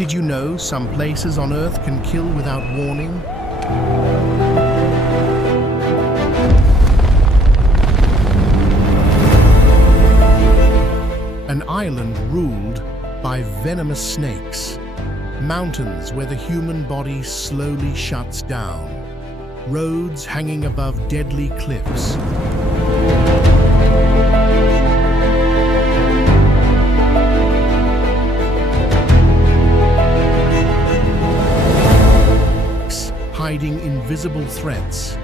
Did you know some places on Earth can kill without warning? An island ruled by venomous snakes. Mountains where the human body slowly shuts down. Roads hanging above deadly cliffs. Hiding invisible threats.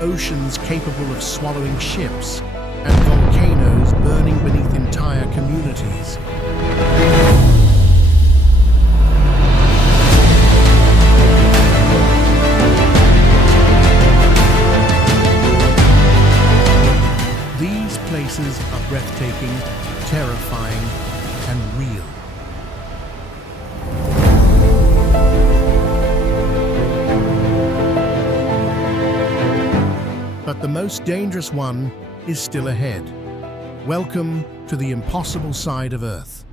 Oceans capable of swallowing ships. And volcanoes burning beneath entire communities. These places are breathtaking, terrifying, and real. But the most dangerous one is still ahead. Welcome to the impossible side of Earth.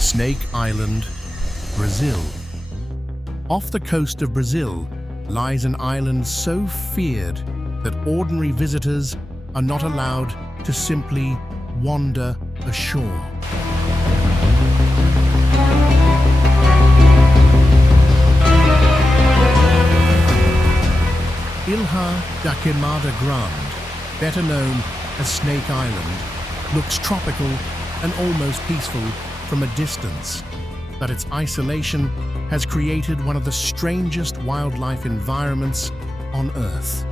Snake Island, Brazil. Off the coast of Brazil lies an island so feared that ordinary visitors are not allowed to simply wander ashore. Ilha da Queimada Grande, better known as Snake Island, looks tropical and almost peaceful from a distance, but its isolation has created one of the strangest wildlife environments on Earth.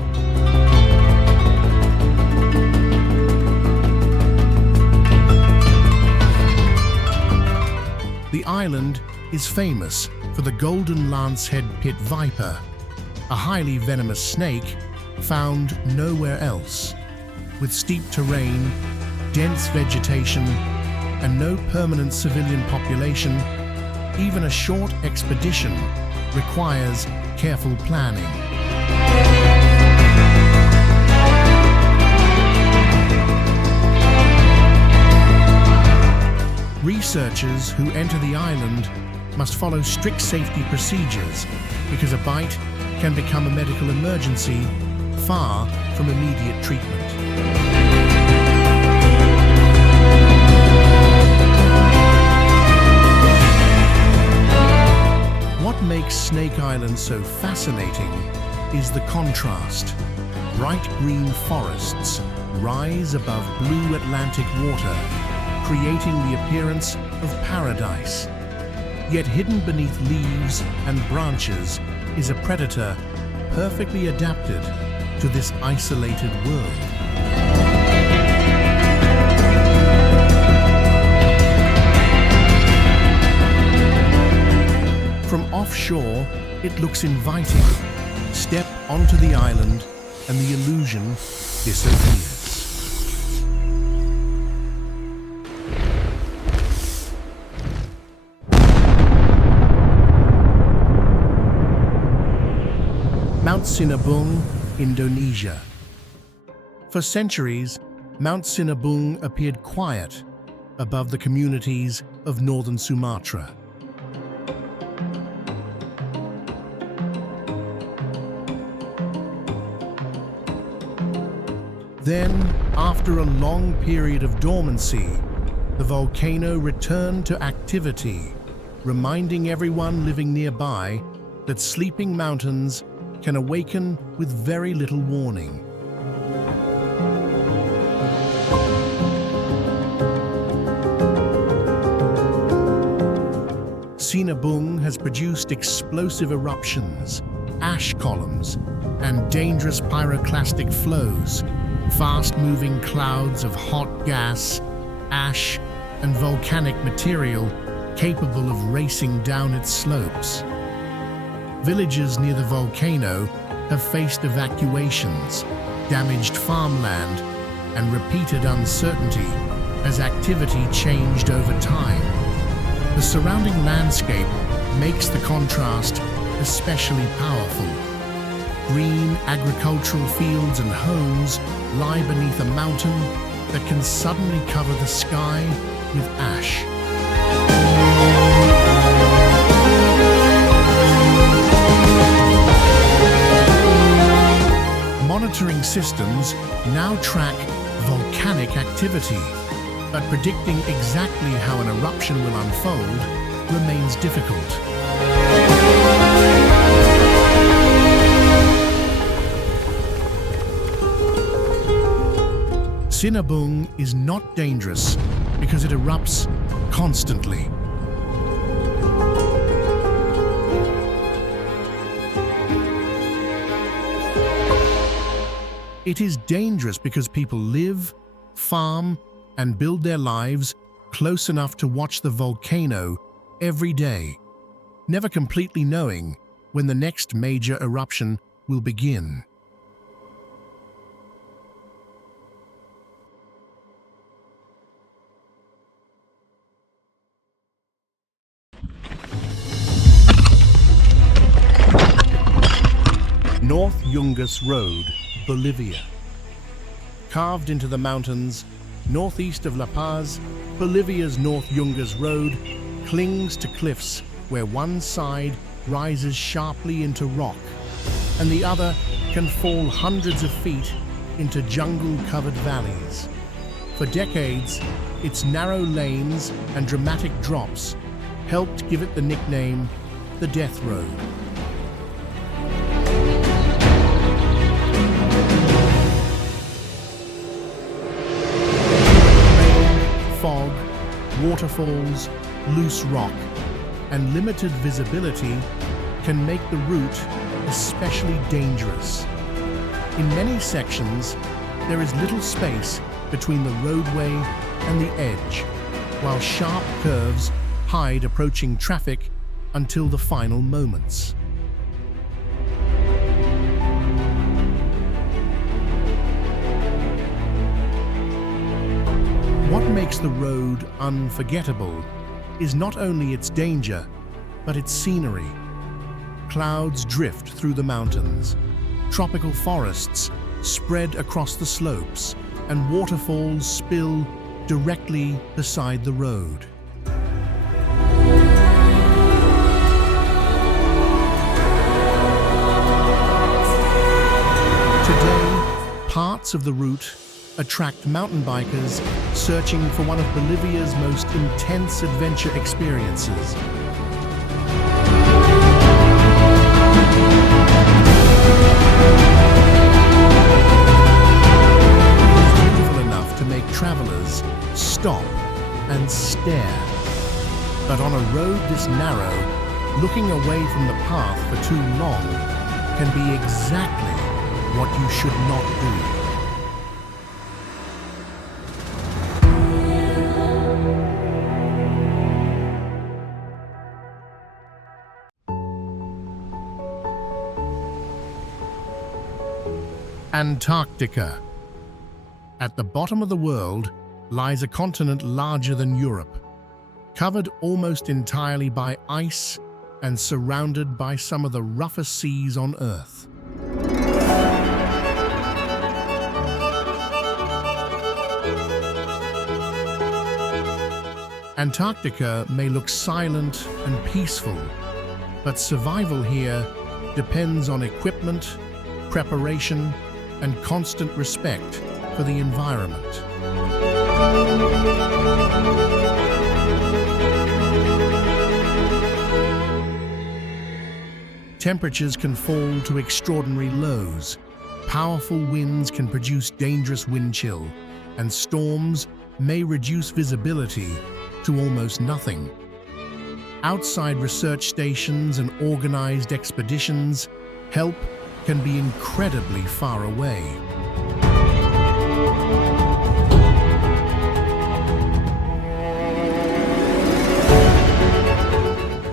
The island is famous for the golden lancehead pit viper, a highly venomous snake found nowhere else. With steep terrain, dense vegetation, and no permanent civilian population, even a short expedition requires careful planning. Researchers who enter the island must follow strict safety procedures because a bite can become a medical emergency far from immediate treatment. What makes Snake Island so fascinating is the contrast. Bright green forests rise above blue Atlantic water, creating the appearance of paradise. Yet hidden beneath leaves and branches is a predator perfectly adapted to this isolated world. From offshore, it looks inviting. Step onto the island and the illusion disappears. Mount Sinabung, Indonesia. For centuries, Mount Sinabung appeared quiet above the communities of northern Sumatra. Then, after a long period of dormancy, the volcano returned to activity, reminding everyone living nearby that sleeping mountains can awaken with very little warning. Sinabung has produced explosive eruptions, ash columns, and dangerous pyroclastic flows, fast-moving clouds of hot gas, ash, and volcanic material capable of racing down its slopes. Villages near the volcano have faced evacuations, damaged farmland, and repeated uncertainty as activity changed over time. The surrounding landscape makes the contrast especially powerful. Green agricultural fields and homes lie beneath a mountain that can suddenly cover the sky with ash. Monitoring systems now track volcanic activity, but predicting exactly how an eruption will unfold remains difficult. Sinabung is not dangerous because it erupts constantly. It is dangerous because people live, farm, and build their lives close enough to watch the volcano every day, never completely knowing when the next major eruption will begin. North Yungas Road, Bolivia. Carved into the mountains northeast of La Paz, Bolivia's North Yungas Road clings to cliffs where one side rises sharply into rock and the other can fall hundreds of feet into jungle-covered valleys. For decades, its narrow lanes and dramatic drops helped give it the nickname the Death Road. Fog, waterfalls, loose rock, and limited visibility can make the route especially dangerous. In many sections, there is little space between the roadway and the edge, while sharp curves hide approaching traffic until the final moments. What makes the road unforgettable is not only its danger, but its scenery. Clouds drift through the mountains, tropical forests spread across the slopes, and waterfalls spill directly beside the road. Today, parts of the route attract mountain bikers searching for one of Bolivia's most intense adventure experiences. It's beautiful enough to make travelers stop and stare. But on a road this narrow, looking away from the path for too long can be exactly what you should not do. Antarctica. At the bottom of the world lies a continent larger than Europe, covered almost entirely by ice and surrounded by some of the roughest seas on Earth. Antarctica may look silent and peaceful, but survival here depends on equipment, preparation, and constant respect for the environment. Temperatures can fall to extraordinary lows, powerful winds can produce dangerous wind chill, and storms may reduce visibility to almost nothing. Outside research stations and organized expeditions, help can be incredibly far away.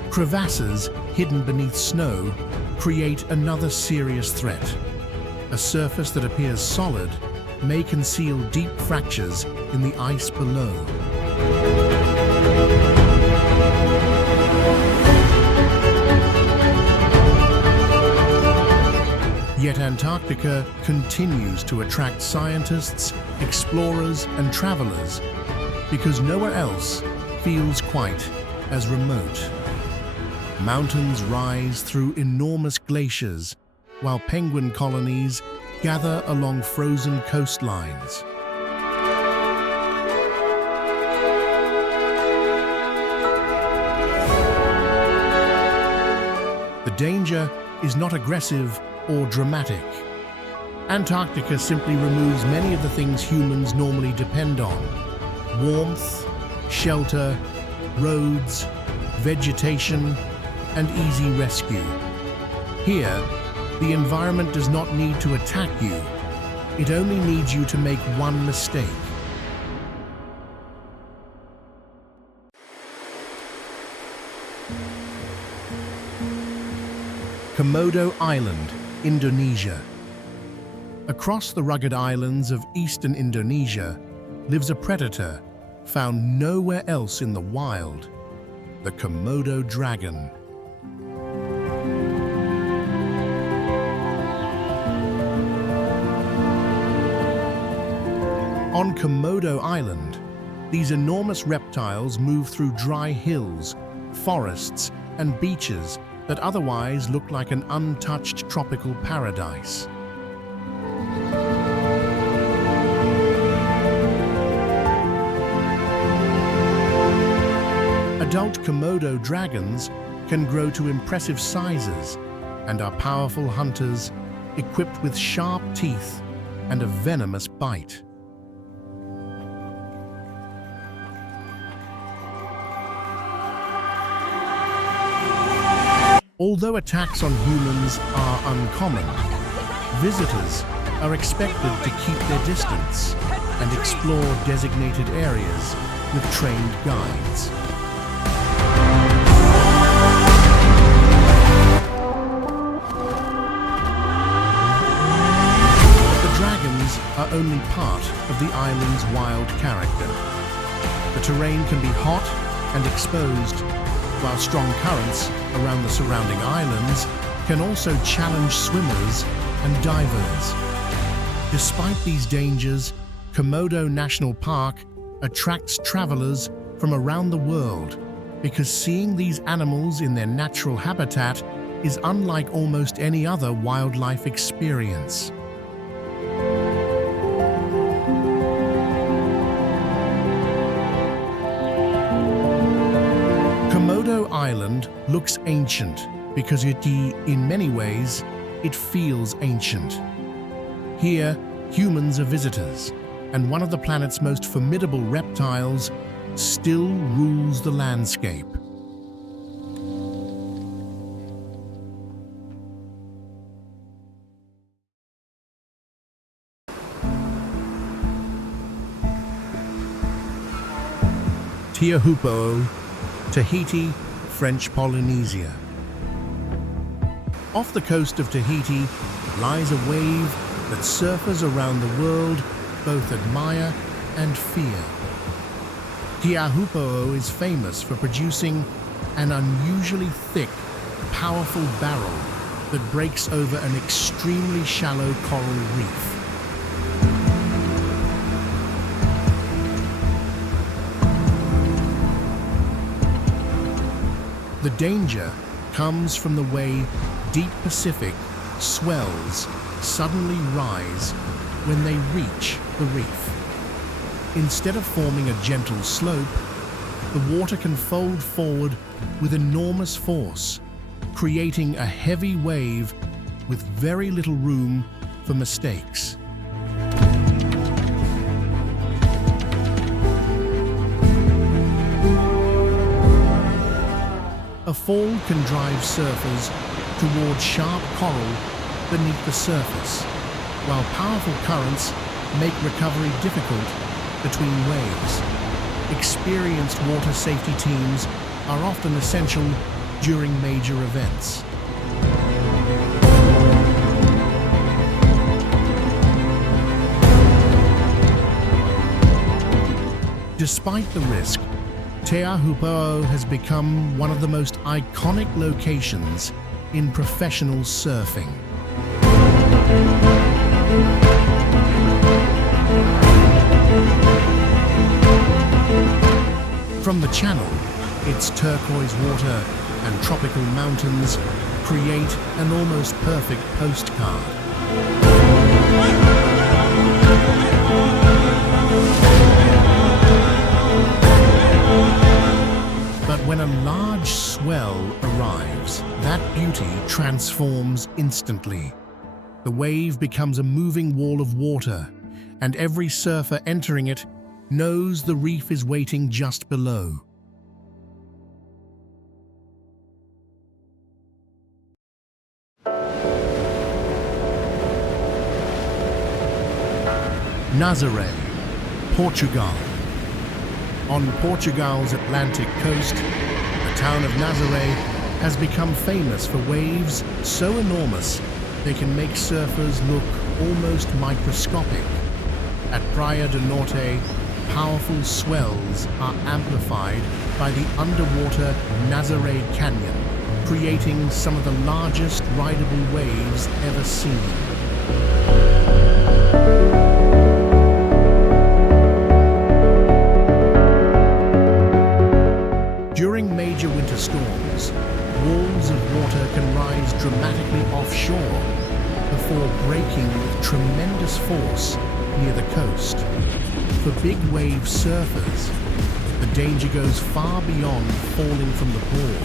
Crevasses hidden beneath snow create another serious threat. A surface that appears solid may conceal deep fractures in the ice below. Antarctica continues to attract scientists, explorers, and travelers because nowhere else feels quite as remote. Mountains rise through enormous glaciers, while penguin colonies gather along frozen coastlines. The danger is not aggressive or dramatic. Antarctica simply removes many of the things humans normally depend on: warmth, shelter, roads, vegetation, and easy rescue. Here, the environment does not need to attack you. It only needs you to make one mistake. Komodo Island, Indonesia. Across the rugged islands of eastern Indonesia lives a predator found nowhere else in the wild: the Komodo dragon. On Komodo Island, these enormous reptiles move through dry hills, forests, and beaches that otherwise look like an untouched tropical paradise. Adult Komodo dragons can grow to impressive sizes and are powerful hunters equipped with sharp teeth and a venomous bite. Although attacks on humans are uncommon, visitors are expected to keep their distance and explore designated areas with trained guides. The dragons are only part of the island's wild character. The terrain can be hot and exposed, while strong currents around the surrounding islands can also challenge swimmers and divers. Despite these dangers, Komodo National Park attracts travelers from around the world because seeing these animals in their natural habitat is unlike almost any other wildlife experience. Komodo Island looks ancient because in many ways, it feels ancient. Here, humans are visitors, and one of the planet's most formidable reptiles still rules the landscape. Teahupo'o, Tahiti, French Polynesia. Off the coast of Tahiti lies a wave that surfers around the world both admire and fear. Teahupo'o is famous for producing an unusually thick, powerful barrel that breaks over an extremely shallow coral reef. The danger comes from the way deep Pacific swells suddenly rise when they reach the reef. Instead of forming a gentle slope, the water can fold forward with enormous force, creating a heavy wave with very little room for mistakes. A fall can drive surfers toward sharp coral beneath the surface, while powerful currents make recovery difficult between waves. Experienced water safety teams are often essential during major events. Despite the risk, Teahupo'o has become one of the most iconic locations in professional surfing. From the channel, its turquoise water and tropical mountains create an almost perfect postcard. But when a large swell arrives, that beauty transforms instantly. The wave becomes a moving wall of water, and every surfer entering it knows the reef is waiting just below. Nazaré, Portugal. On Portugal's Atlantic coast, the town of Nazaré has become famous for waves so enormous they can make surfers look almost microscopic. At Praia do Norte, powerful swells are amplified by the underwater Nazaré Canyon, creating some of the largest rideable waves ever seen. During major winter storms, walls of water can rise dramatically offshore before breaking with tremendous force near the coast. For big wave surfers, the danger goes far beyond falling from the board.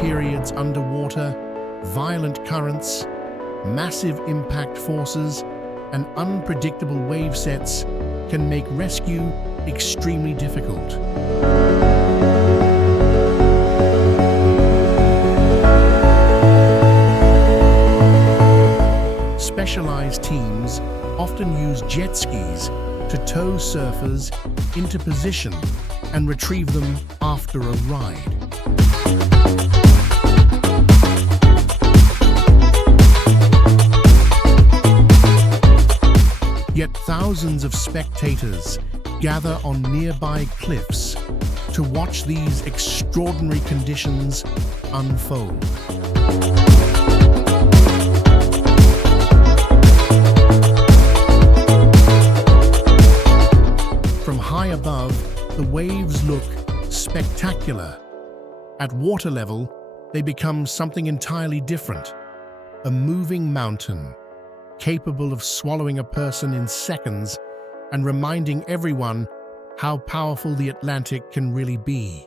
Periods underwater, violent currents, massive impact forces, and unpredictable wave sets can make rescue extremely difficult. Specialized teams often use jet skis to tow surfers into position and retrieve them after a ride. Yet thousands of spectators gather on nearby cliffs to watch these extraordinary conditions unfold. From high above, the waves look spectacular. At water level, they become something entirely different, a moving mountain, capable of swallowing a person in seconds and reminding everyone how powerful the Atlantic can really be.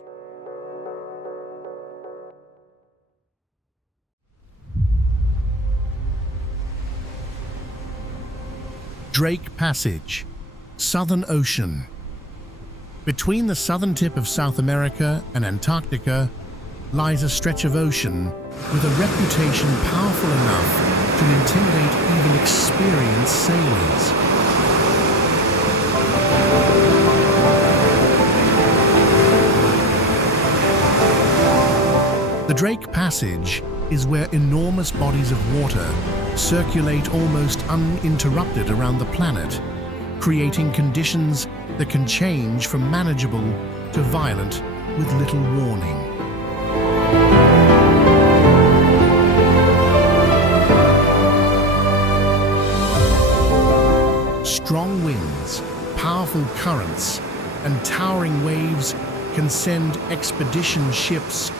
Drake Passage, Southern Ocean. Between the southern tip of South America and Antarctica lies a stretch of ocean with a reputation powerful enough to intimidate even experienced sailors. The Drake Passage is where enormous bodies of water circulate almost uninterrupted around the planet, creating conditions that can change from manageable to violent with little warning. Strong winds, powerful currents, and towering waves can send expedition ships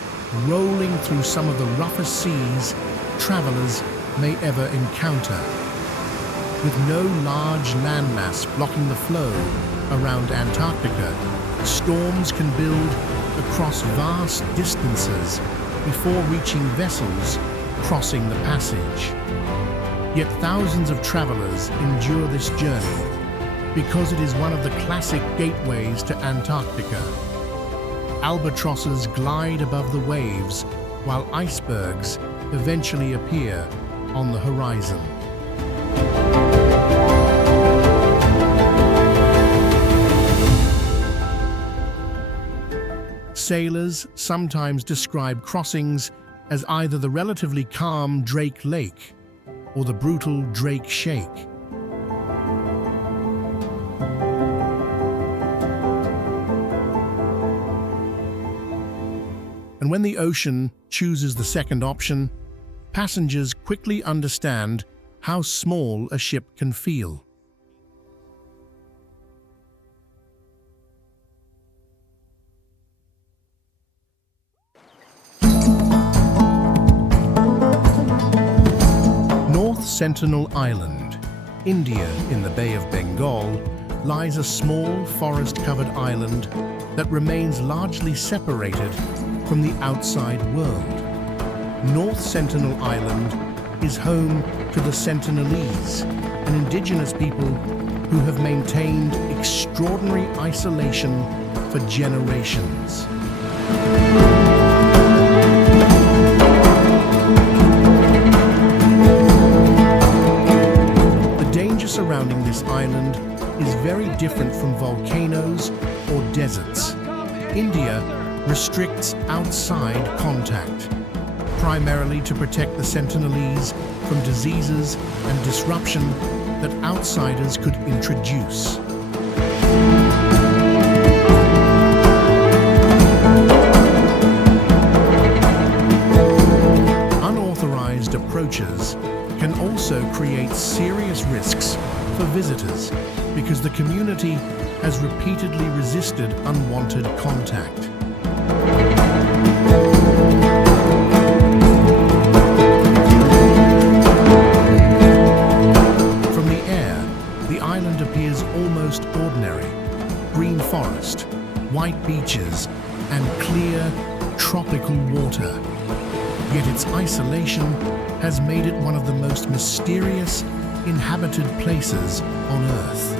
rolling through some of the roughest seas travelers may ever encounter. With no large landmass blocking the flow around Antarctica, storms can build across vast distances before reaching vessels crossing the passage. Yet thousands of travelers endure this journey because it is one of the classic gateways to Antarctica. Albatrosses glide above the waves while icebergs eventually appear on the horizon. Sailors sometimes describe crossings as either the relatively calm Drake Lake or the brutal Drake Shake. when the ocean chooses the second option, passengers quickly understand how small a ship can feel. North Sentinel Island, India in the Bay of Bengal, lies a small forest-covered island that remains largely separated from the outside world. North Sentinel Island is home to the Sentinelese, an indigenous people who have maintained extraordinary isolation for generations. The danger surrounding this island is very different from volcanoes or deserts. India restricts outside contact, primarily to protect the Sentinelese from diseases and disruption that outsiders could introduce. Unauthorized approaches can also create serious risks for visitors because the community has repeatedly resisted unwanted contact. From the air, the island appears almost ordinary. Green forest, white beaches, and clear, tropical water. Yet its isolation has made it one of the most mysterious inhabited places on Earth.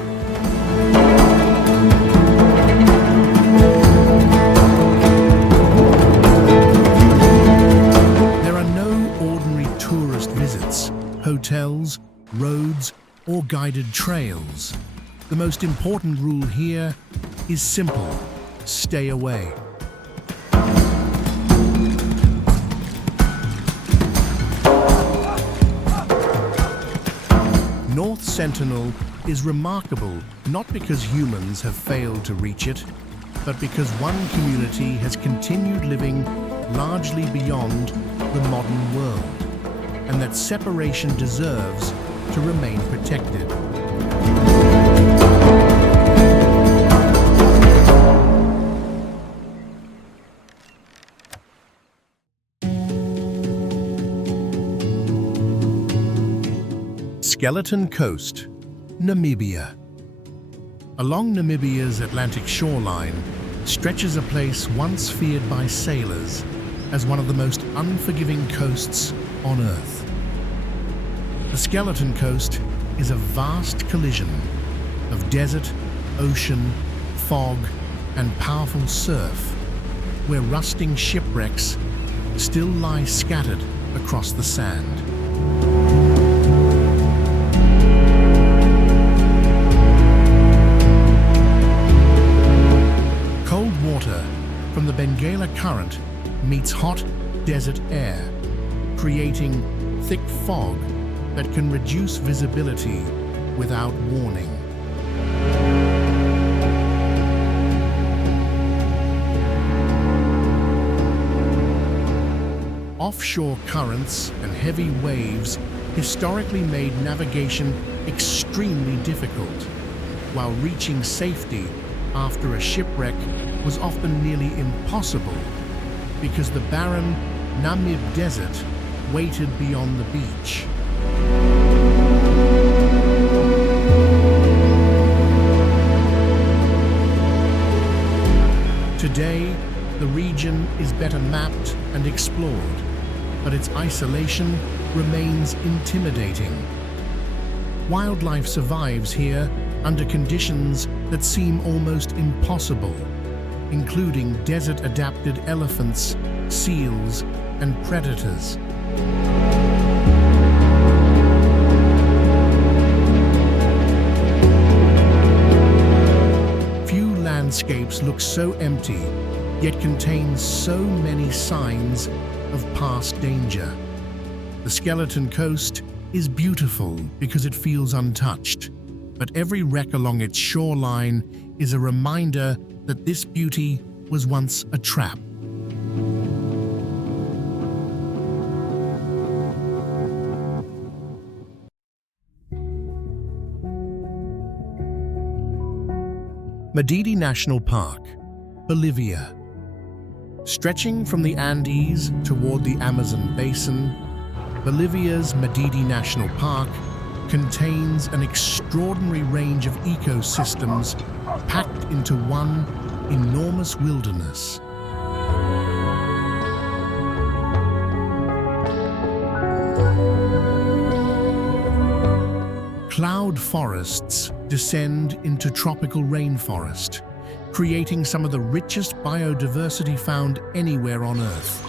There are no ordinary tourist visits, hotels, roads, or guided trails. The most important rule here is simple: stay away. North Sentinel is remarkable not because humans have failed to reach it, but because one community has continued living largely beyond the modern world, and that separation deserves to remain protected. Skeleton Coast, Namibia. Along Namibia's Atlantic shoreline stretches a place once feared by sailors as one of the most unforgiving coasts on Earth. The Skeleton Coast is a vast collision of desert, ocean, fog, and powerful surf, where rusting shipwrecks still lie scattered across the sand. From the Benguela Current meets hot desert air, creating thick fog that can reduce visibility without warning. Offshore currents and heavy waves historically made navigation extremely difficult, while reaching safety after a shipwreck was often nearly impossible because the barren Namib Desert waited beyond the beach. Today, the region is better mapped and explored, but its isolation remains intimidating. Wildlife survives here under conditions that seem almost impossible, including desert-adapted elephants, seals, and predators. Few landscapes look so empty, yet contain so many signs of past danger. The Skeleton Coast is beautiful because it feels untouched, but every wreck along its shoreline is a reminder that this beauty was once a trap. Madidi National Park, Bolivia. Stretching from the Andes toward the Amazon basin, Bolivia's Madidi National Park contains an extraordinary range of ecosystems packed into one enormous wilderness. Cloud forests descend into tropical rainforest, creating some of the richest biodiversity found anywhere on Earth.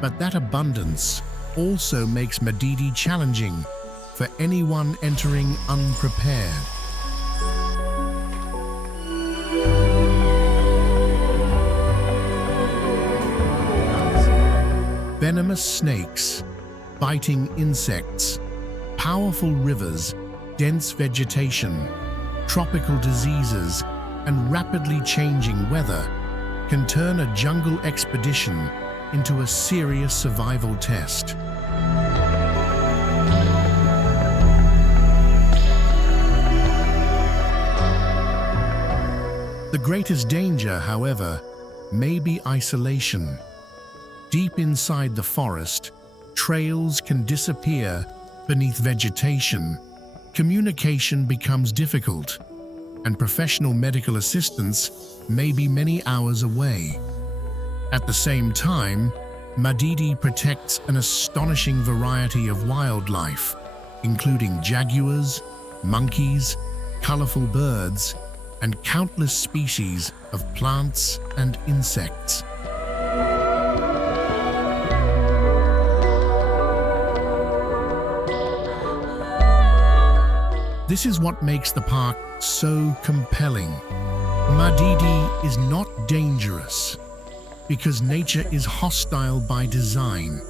But that abundance also makes Madidi challenging for anyone entering unprepared. Venomous snakes, biting insects, powerful rivers, dense vegetation, tropical diseases, and rapidly changing weather can turn a jungle expedition into a serious survival test. The greatest danger, however, may be isolation. Deep inside the forest, trails can disappear beneath vegetation, communication becomes difficult, and professional medical assistance may be many hours away. At the same time, Madidi protects an astonishing variety of wildlife, including jaguars, monkeys, colorful birds, and countless species of plants and insects. This is what makes the park so compelling. Madidi is not dangerous because nature is hostile by design.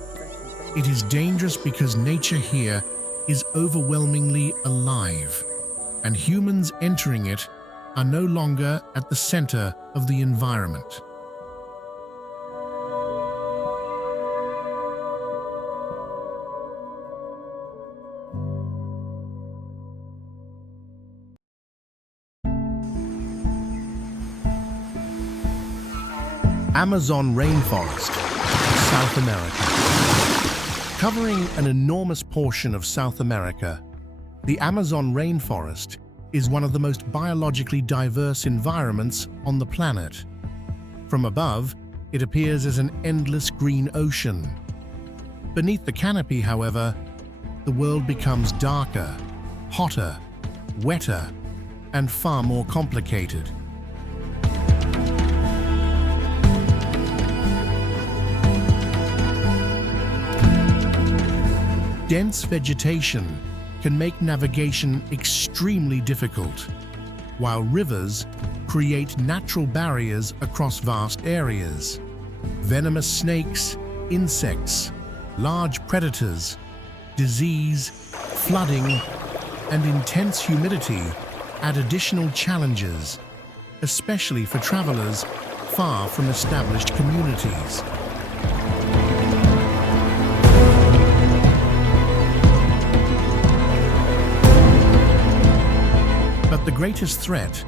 It is dangerous because nature here is overwhelmingly alive, and humans entering it are no longer at the center of the environment. Amazon rainforest, South America. Covering an enormous portion of South America, the Amazon rainforest is one of the most biologically diverse environments on the planet. From above, it appears as an endless green ocean. Beneath the canopy, however, the world becomes darker, hotter, wetter, and far more complicated. Dense vegetation can make navigation extremely difficult, while rivers create natural barriers across vast areas. Venomous snakes, insects, large predators, disease, flooding, and intense humidity add additional challenges, especially for travelers far from established communities. But the greatest threat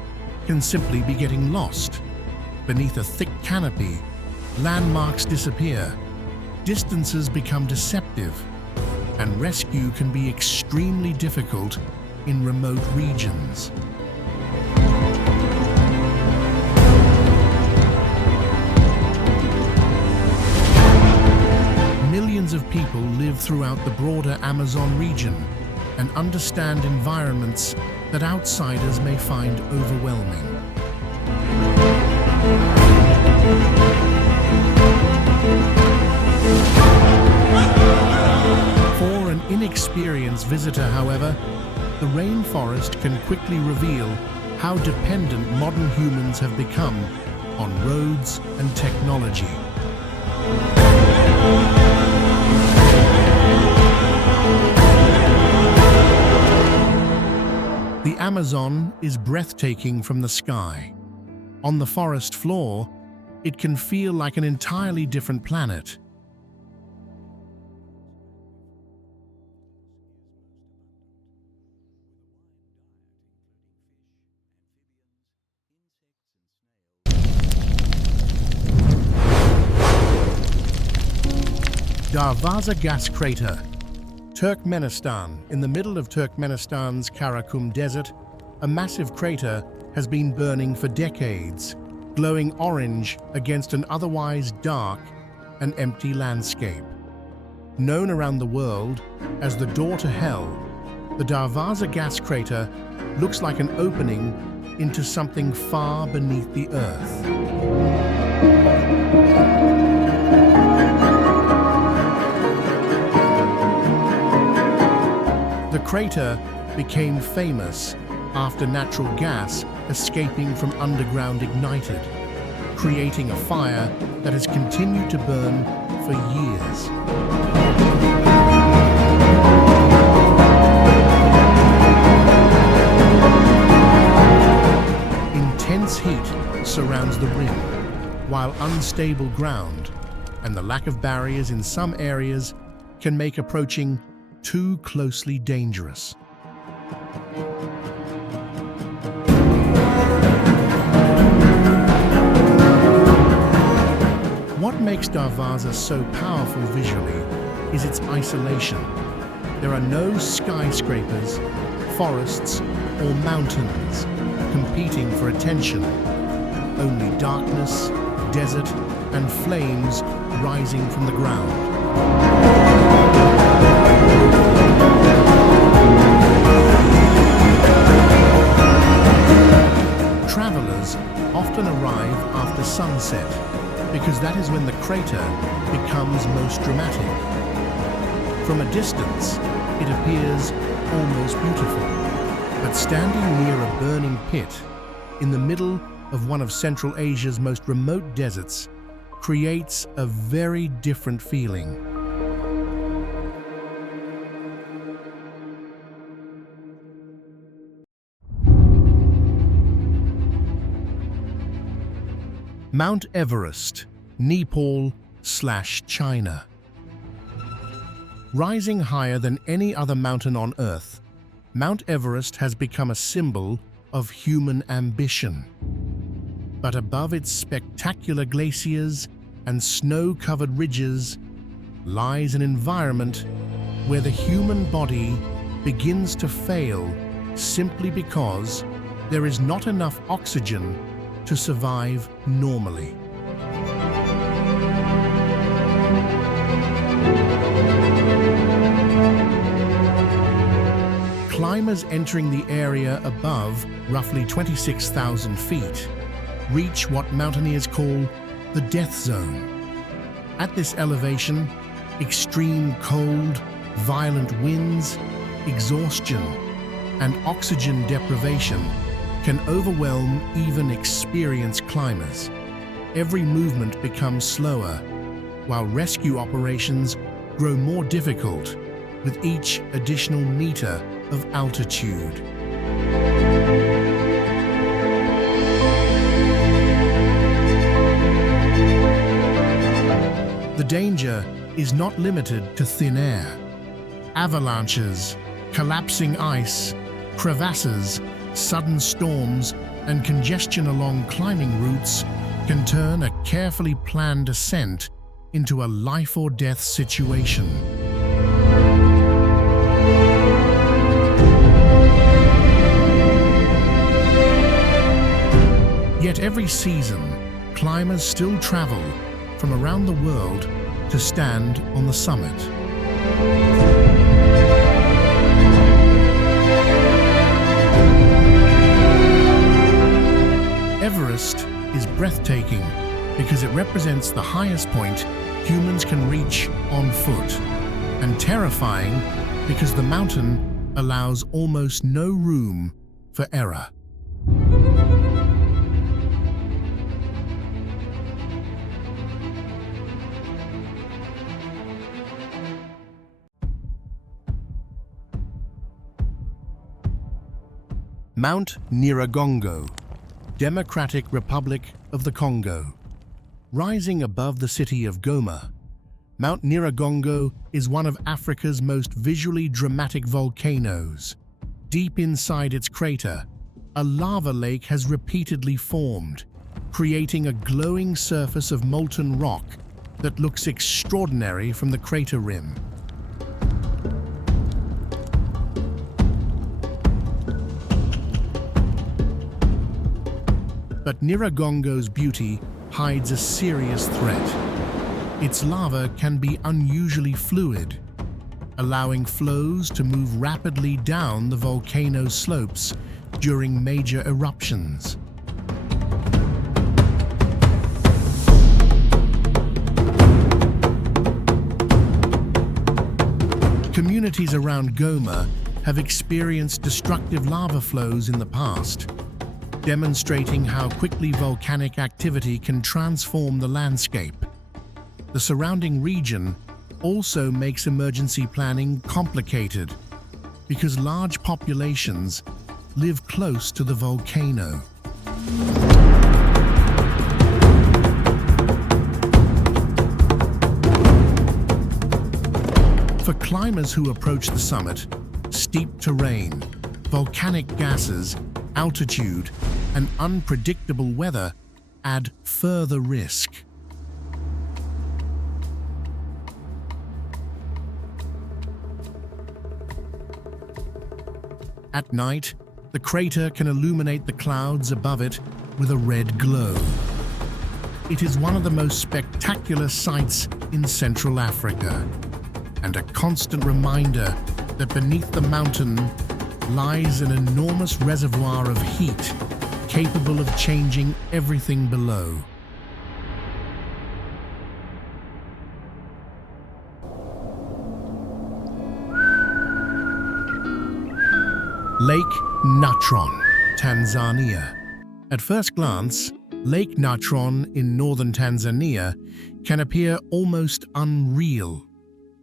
can simply be getting lost. Beneath a thick canopy, landmarks disappear, distances become deceptive, and rescue can be extremely difficult in remote regions. Millions of people live throughout the broader Amazon region and understand environments that outsiders may find overwhelming. For an inexperienced visitor, however, the rainforest can quickly reveal how dependent modern humans have become on roads and technology. The Amazon is breathtaking from the sky. On the forest floor, it can feel like an entirely different planet. Darvaza gas crater. Turkmenistan. In the middle of Turkmenistan's Karakum Desert, a massive crater has been burning for decades, glowing orange against an otherwise dark and empty landscape. Known around the world as the door to hell, the Darvaza gas crater looks like an opening into something far beneath the earth. The crater became famous after natural gas escaping from underground ignited, creating a fire that has continued to burn for years. Intense heat surrounds the rim, while unstable ground and the lack of barriers in some areas can make approaching too closely dangerous. What makes Darvaza so powerful visually is its isolation. There are no skyscrapers, forests, or mountains competing for attention. Only darkness, desert, and flames rising from the ground. Travelers often arrive after sunset because that is when the crater becomes most dramatic. From a distance, it appears almost beautiful, but standing near a burning pit in the middle of one of Central Asia's most remote deserts creates a very different feeling. Mount Everest, Nepal/China. Rising higher than any other mountain on Earth, Mount Everest has become a symbol of human ambition. But above its spectacular glaciers and snow-covered ridges lies an environment where the human body begins to fail simply because there is not enough oxygen to survive normally. Climbers entering the area above roughly 26,000 feet reach what mountaineers call the death zone. At this elevation, extreme cold, violent winds, exhaustion, and oxygen deprivation can overwhelm even experienced climbers. Every movement becomes slower, while rescue operations grow more difficult with each additional meter of altitude. The danger is not limited to thin air. Avalanches, collapsing ice, crevasses, sudden storms, and congestion along climbing routes can turn a carefully planned ascent into a life-or-death situation. Yet every season, climbers still travel from around the world to stand on the summit. Everest is breathtaking because it represents the highest point humans can reach on foot, and terrifying because the mountain allows almost no room for error. Mount Nyiragongo, Democratic Republic of the Congo. Rising above the city of Goma, Mount Nyiragongo is one of Africa's most visually dramatic volcanoes. Deep inside its crater, a lava lake has repeatedly formed, creating a glowing surface of molten rock that looks extraordinary from the crater rim. But Nyiragongo's beauty hides a serious threat. Its lava can be unusually fluid, allowing flows to move rapidly down the volcano's slopes during major eruptions. Communities around Goma have experienced destructive lava flows in the past, demonstrating how quickly volcanic activity can transform the landscape. The surrounding region also makes emergency planning complicated because large populations live close to the volcano. For climbers who approach the summit, steep terrain, volcanic gases, altitude, and unpredictable weather add further risk. At night, the crater can illuminate the clouds above it with a red glow. It is one of the most spectacular sights in Central Africa, and a constant reminder that beneath the mountain lies an enormous reservoir of heat capable of changing everything below. Lake Natron, Tanzania. At first glance, Lake Natron in northern Tanzania can appear almost unreal.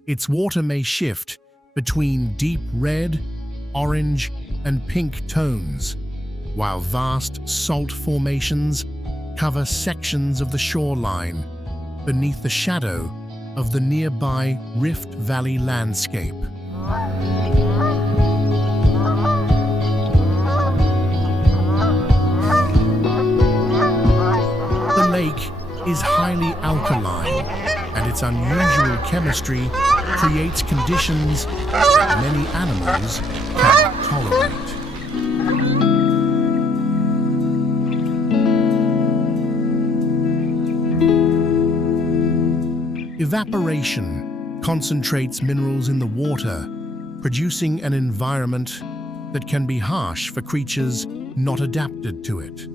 Its water may shift between deep red, orange, and pink tones, while vast salt formations cover sections of the shoreline beneath the shadow of the nearby Rift Valley landscape. The lake is highly alkaline, and its unusual chemistry creates conditions that many animals cannot tolerate. Evaporation concentrates minerals in the water, producing an environment that can be harsh for creatures not adapted to it.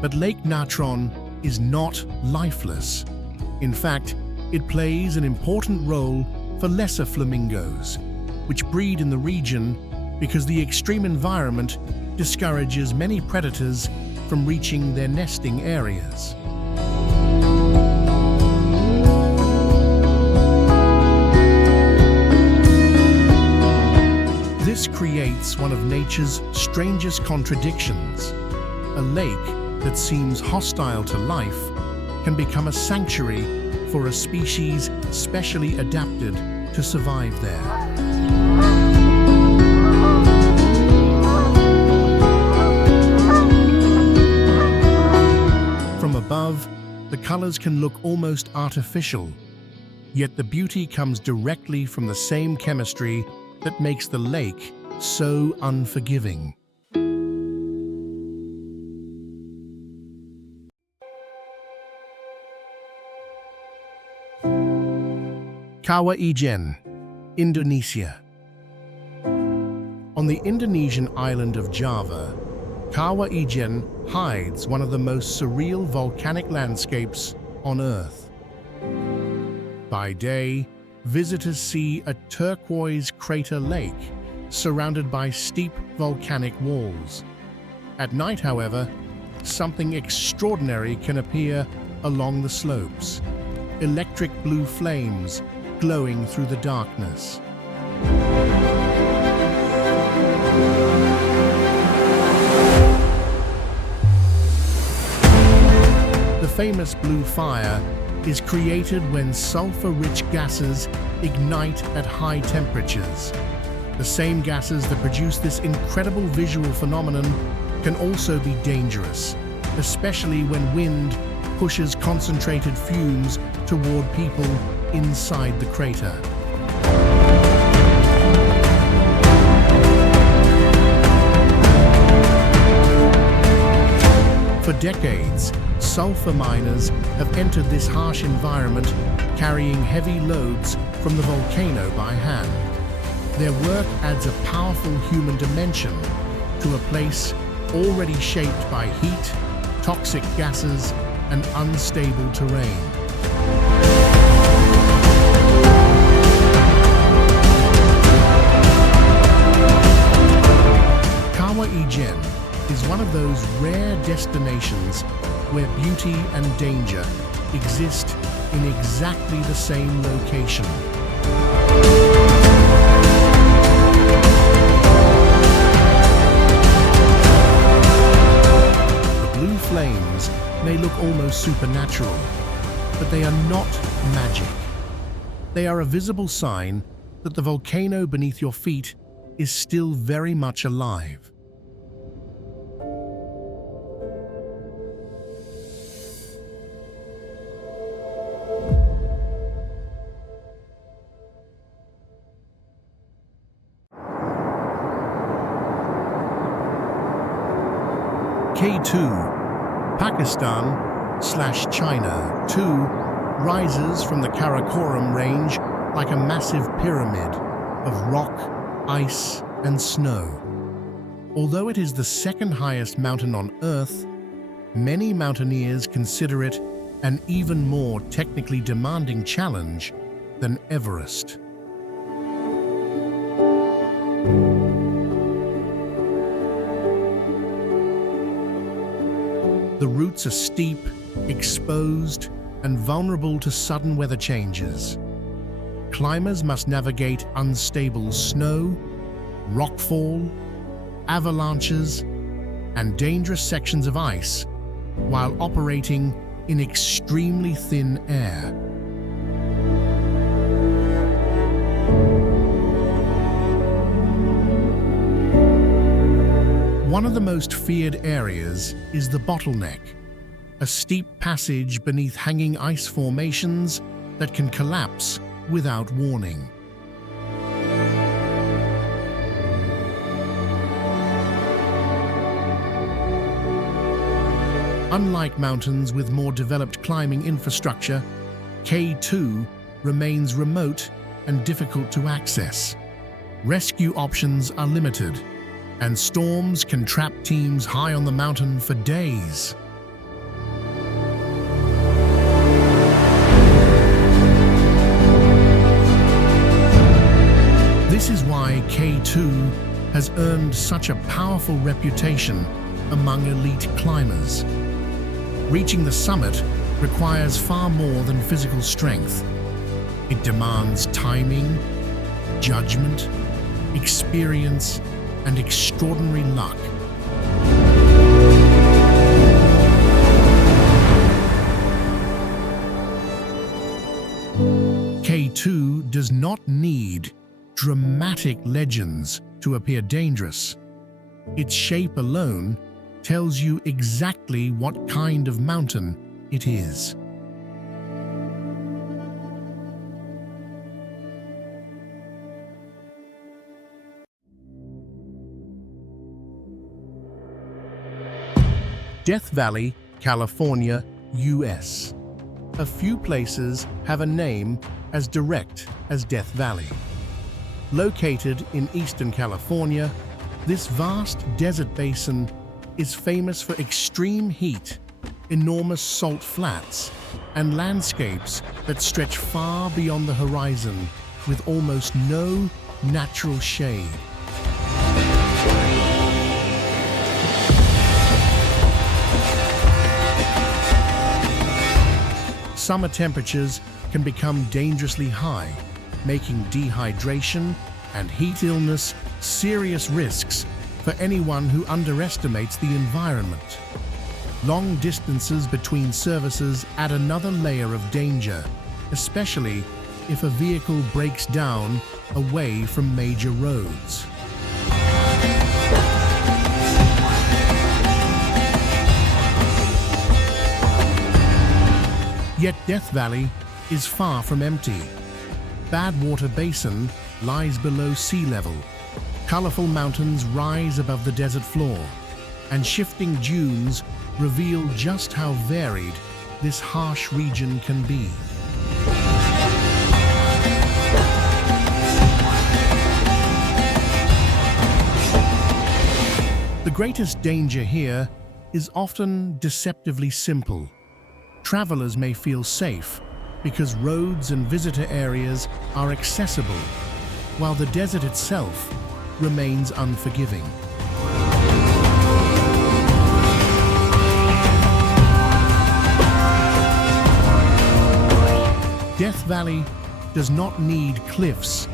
But Lake Natron is not lifeless. In fact, it plays an important role for lesser flamingos, which breed in the region because the extreme environment discourages many predators from reaching their nesting areas. This creates one of nature's strangest contradictions. A lake that seems hostile to life can become a sanctuary for a species specially adapted to survive there. From above, the colors can look almost artificial, yet the beauty comes directly from the same chemistry that makes the lake so unforgiving. Kawah Ijen, Indonesia. On the Indonesian island of Java, Kawah Ijen hides one of the most surreal volcanic landscapes on Earth. By day, visitors see a turquoise crater lake surrounded by steep volcanic walls. At night, however, something extraordinary can appear along the slopes. Electric blue flames glowing through the darkness. The famous blue fire is created when sulfur-rich gases ignite at high temperatures. The same gases that produce this incredible visual phenomenon can also be dangerous, especially when wind pushes concentrated fumes toward people inside the crater. For decades, sulfur miners have entered this harsh environment carrying heavy loads from the volcano by hand. Their work adds a powerful human dimension to a place already shaped by heat, toxic gases, and unstable terrain. Kawah Ijen is one of those rare destinations where beauty and danger exist in exactly the same location. The blue flames may look almost supernatural, but they are not magic. They are a visible sign that the volcano beneath your feet is still very much alive. K2, Pakistan/China. 2 rises from the Karakoram range like a massive pyramid of rock, ice, and snow. Although it is the second highest mountain on Earth, many mountaineers consider it an even more technically demanding challenge than Everest. The routes are steep, exposed, and vulnerable to sudden weather changes. Climbers must navigate unstable snow, rockfall, avalanches, and dangerous sections of ice while operating in extremely thin air. One of the most feared areas is the bottleneck, a steep passage beneath hanging ice formations that can collapse without warning. Unlike mountains with more developed climbing infrastructure, K2 remains remote and difficult to access. Rescue options are limited, and storms can trap teams high on the mountain for days. This is why K2 has earned such a powerful reputation among elite climbers. Reaching the summit requires far more than physical strength. It demands timing, judgment, experience, and extraordinary luck. K2 does not need dramatic legends to appear dangerous. Its shape alone tells you exactly what kind of mountain it is. Death Valley, California, US. A few places have a name as direct as Death Valley. Located in eastern California, this vast desert basin is famous for extreme heat, enormous salt flats, and landscapes that stretch far beyond the horizon with almost no natural shade. Summer temperatures can become dangerously high, making dehydration and heat illness serious risks for anyone who underestimates the environment. Long distances between services add another layer of danger, especially if a vehicle breaks down away from major roads. Yet Death Valley is far from empty. Badwater Basin lies below sea level. Colorful mountains rise above the desert floor, and shifting dunes reveal just how varied this harsh region can be. The greatest danger here is often deceptively simple. Travelers may feel safe because roads and visitor areas are accessible, while the desert itself remains unforgiving. Death Valley does not need cliffs,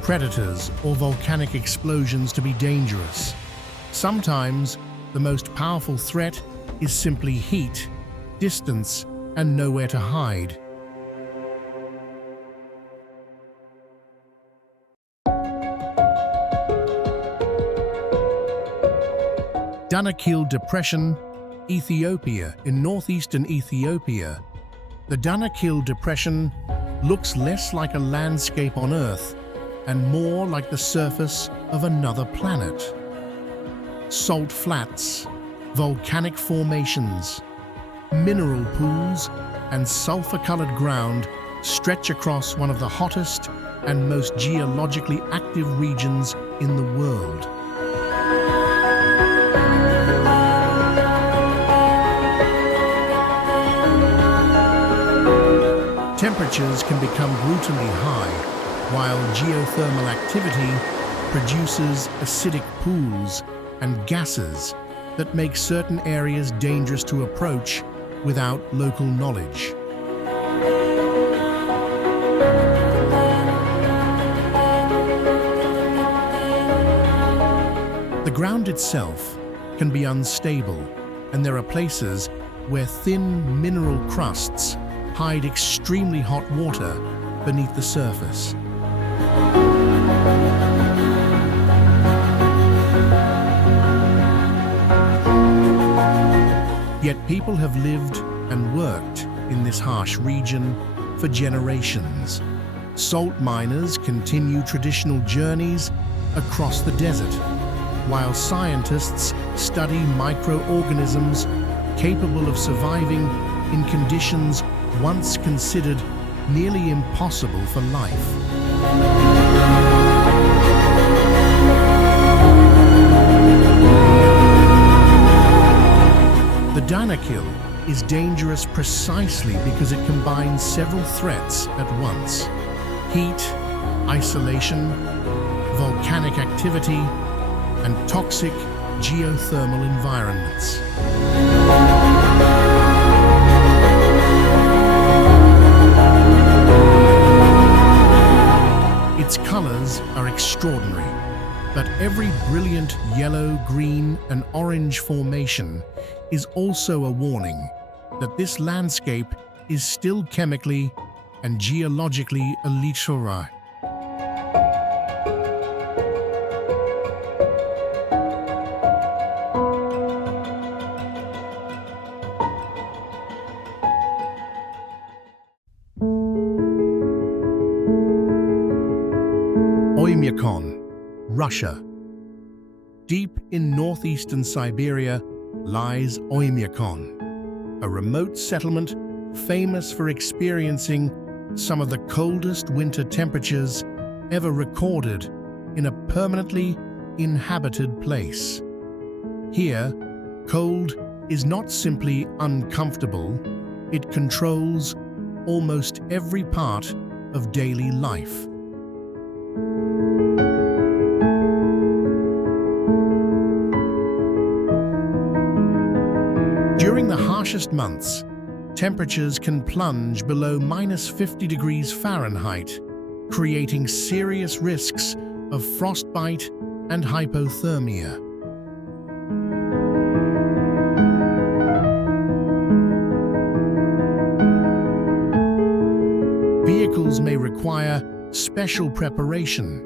predators, or volcanic explosions to be dangerous. Sometimes, the most powerful threat is simply heat, distance, and nowhere to hide. Danakil Depression, Ethiopia. In northeastern Ethiopia, the Danakil Depression looks less like a landscape on Earth and more like the surface of another planet. Salt flats, volcanic formations, mineral pools, and sulfur-colored ground stretch across one of the hottest and most geologically active regions in the world. Temperatures can become brutally high, while geothermal activity produces acidic pools and gases that make certain areas dangerous to approach without local knowledge. The ground itself can be unstable, and there are places where thin mineral crusts hide extremely hot water beneath the surface. Yet people have lived and worked in this harsh region for generations. Salt miners continue traditional journeys across the desert, while scientists study microorganisms capable of surviving in conditions once considered nearly impossible for life. The Danakil is dangerous precisely because it combines several threats at once: heat, isolation, volcanic activity, and toxic geothermal environments. Its colors are extraordinary, but every brilliant yellow, green, and orange formation is also a warning that this landscape is still chemically and geologically illiterate. Oymyakon, Russia. Deep in northeastern Siberia lies Oymyakon, a remote settlement famous for experiencing some of the coldest winter temperatures ever recorded in a permanently inhabited place. Here, cold is not simply uncomfortable, it controls almost every part of daily life. During the harshest months, temperatures can plunge below -50 degrees Fahrenheit, creating serious risks of frostbite and hypothermia. Vehicles may require special preparation.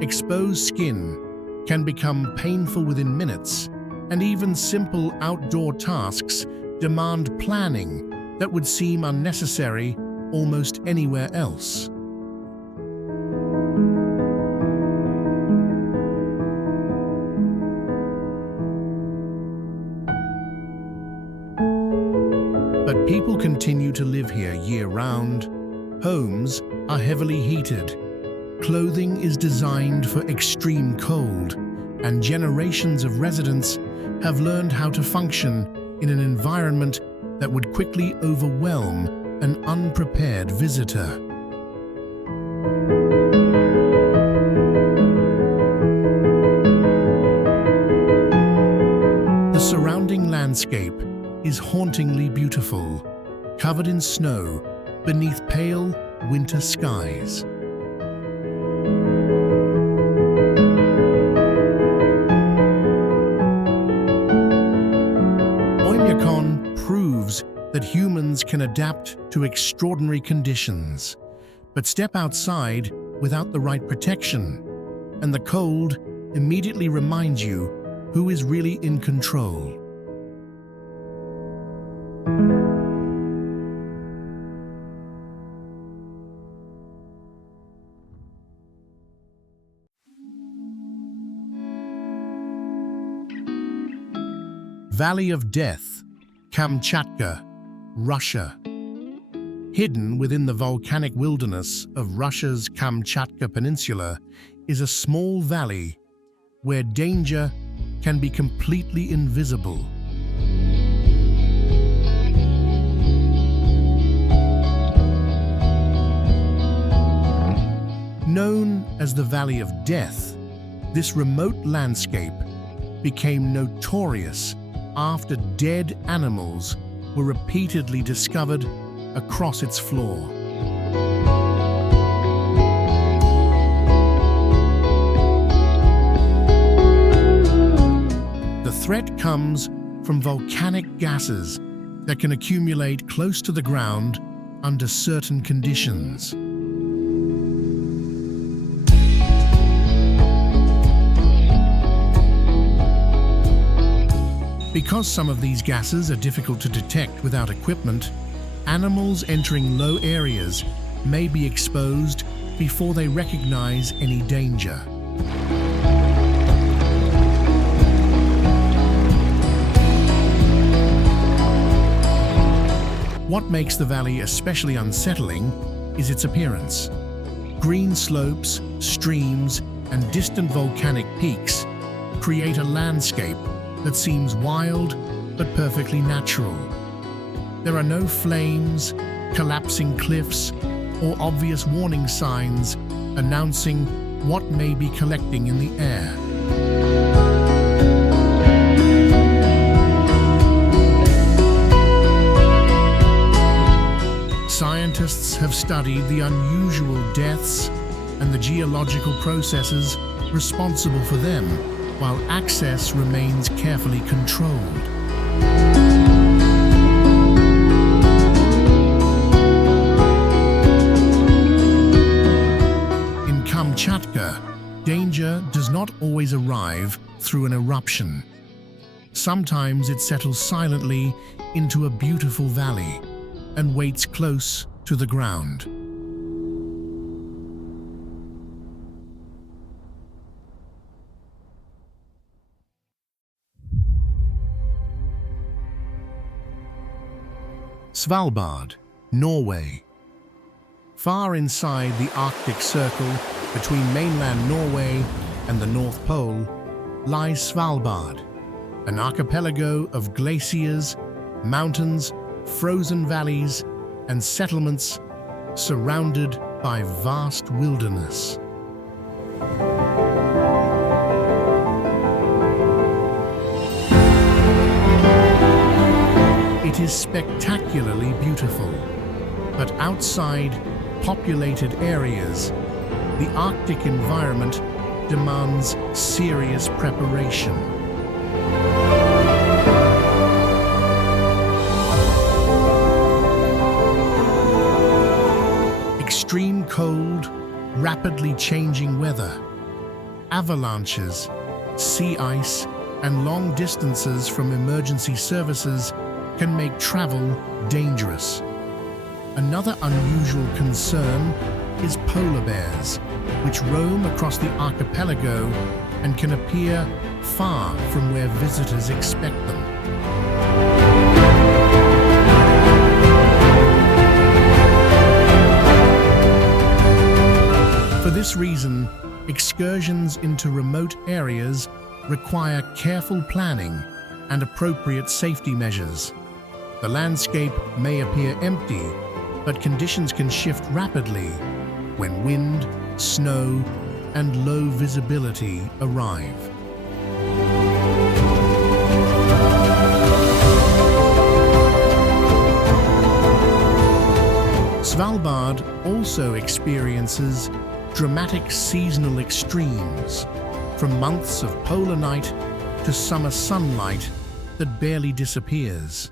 Exposed skin can become painful within minutes, and even simple outdoor tasks demand planning that would seem unnecessary almost anywhere else. But people continue to live here year-round. Homes are heavily heated. Clothing is designed for extreme cold, and generations of residents have learned how to function in an environment that would quickly overwhelm an unprepared visitor. The surrounding landscape is hauntingly beautiful, covered in snow beneath pale winter skies. Oymyakon proves that humans can adapt to extraordinary conditions, but step outside without the right protection, and the cold immediately reminds you who is really in control. Valley of Death, Kamchatka, Russia. Hidden within the volcanic wilderness of Russia's Kamchatka Peninsula is a small valley where danger can be completely invisible. Known as the Valley of Death, this remote landscape became notorious after dead animals were repeatedly discovered across its floor. The threat comes from volcanic gases that can accumulate close to the ground under certain conditions. Because some of these gases are difficult to detect without equipment, animals entering low areas may be exposed before they recognize any danger. What makes the valley especially unsettling is its appearance. Green slopes, streams, and distant volcanic peaks create a landscape that seems wild but perfectly natural. There are no flames, collapsing cliffs, or obvious warning signs announcing what may be collecting in the air. Scientists have studied the unusual deaths and the geological processes responsible for them, while access remains carefully controlled. In Kamchatka, danger does not always arrive through an eruption. Sometimes it settles silently into a beautiful valley and waits close to the ground. Svalbard, Norway. Far inside the Arctic Circle, between mainland Norway and the North Pole, lies Svalbard, an archipelago of glaciers, mountains, frozen valleys, and settlements surrounded by vast wilderness. It is spectacularly beautiful, but outside populated areas, the Arctic environment demands serious preparation. Extreme cold, rapidly changing weather, avalanches, sea ice, and long distances from emergency services can make travel dangerous. Another unusual concern is polar bears, which roam across the archipelago and can appear far from where visitors expect them. For this reason, excursions into remote areas require careful planning and appropriate safety measures. The landscape may appear empty, but conditions can shift rapidly when wind, snow, and low visibility arrive. Svalbard also experiences dramatic seasonal extremes, from months of polar night to summer sunlight that barely disappears.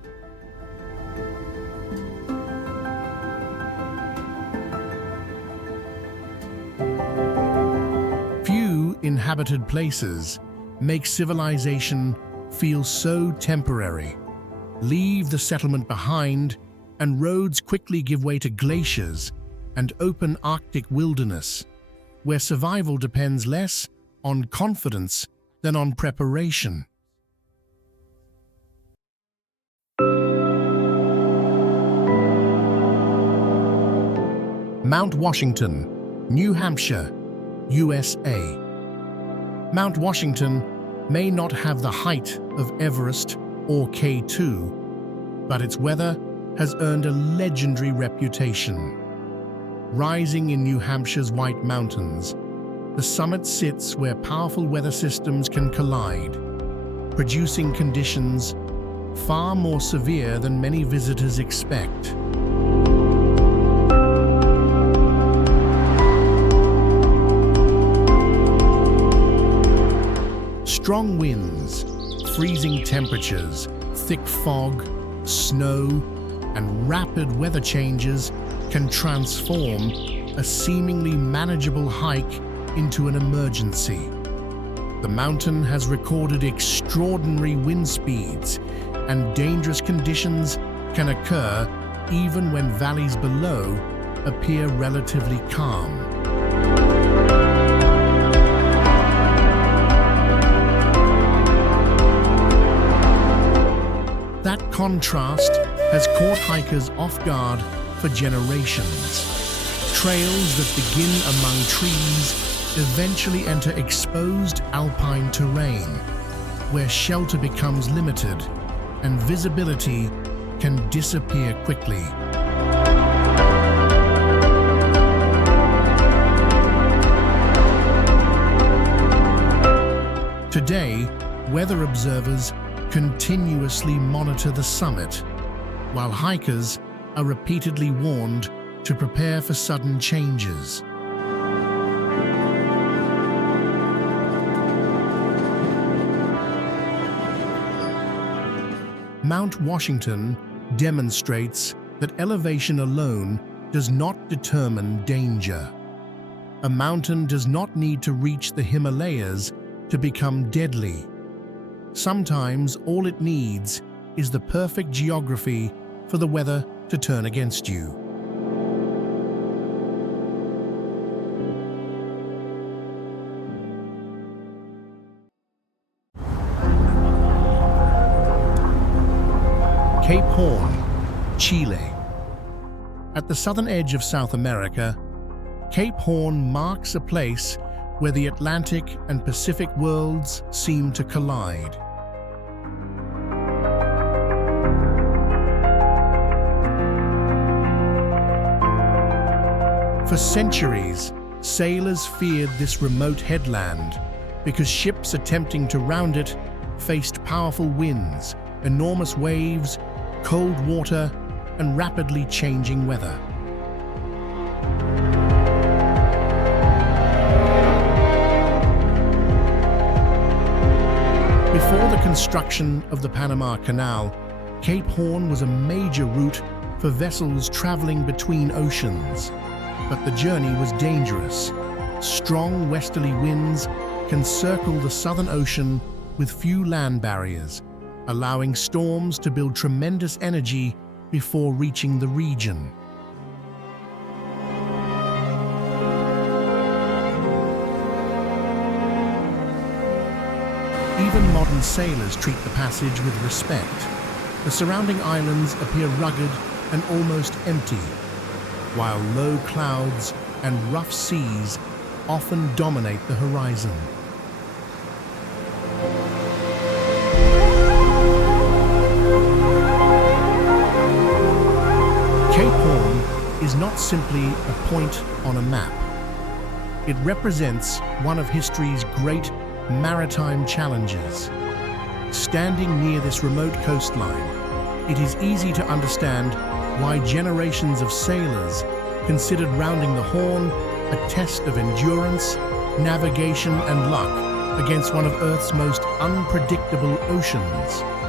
Few inhabited places make civilization feel so temporary. Leave the settlement behind, and roads quickly give way to glaciers and open Arctic wilderness, where survival depends less on confidence than on preparation. Mount Washington, New Hampshire, USA. Mount Washington may not have the height of Everest or K2, but its weather has earned a legendary reputation. Rising in New Hampshire's White Mountains, the summit sits where powerful weather systems can collide, producing conditions far more severe than many visitors expect. Strong winds, freezing temperatures, thick fog, snow, and rapid weather changes can transform a seemingly manageable hike into an emergency. The mountain has recorded extraordinary wind speeds, and dangerous conditions can occur even when valleys below appear relatively calm. That contrast has caught hikers off guard for generations. Trails that begin among trees eventually enter exposed alpine terrain, where shelter becomes limited and visibility can disappear quickly. Today, weather observers continuously monitor the summit, while hikers are repeatedly warned to prepare for sudden changes. Mount Washington demonstrates that elevation alone does not determine danger. A mountain does not need to reach the Himalayas to become deadly. Sometimes all it needs is the perfect geography for the weather to turn against you. Cape Horn, Chile. At the southern edge of South America, Cape Horn marks a place where the Atlantic and Pacific worlds seem to collide. For centuries, sailors feared this remote headland because ships attempting to round it faced powerful winds, enormous waves, cold water, and rapidly changing weather. Before the construction of the Panama Canal, Cape Horn was a major route for vessels traveling between oceans. but the journey was dangerous. Strong westerly winds can circle the Southern Ocean with few land barriers, allowing storms to build tremendous energy before reaching the region. Even modern sailors treat the passage with respect. The surrounding islands appear rugged and almost empty, while low clouds and rough seas often dominate the horizon. Cape Horn is not simply a point on a map. It represents one of history's great maritime challenges. Standing near this remote coastline, it is easy to understand why generations of sailors considered rounding the Horn a test of endurance, navigation, and luck against one of Earth's most unpredictable oceans.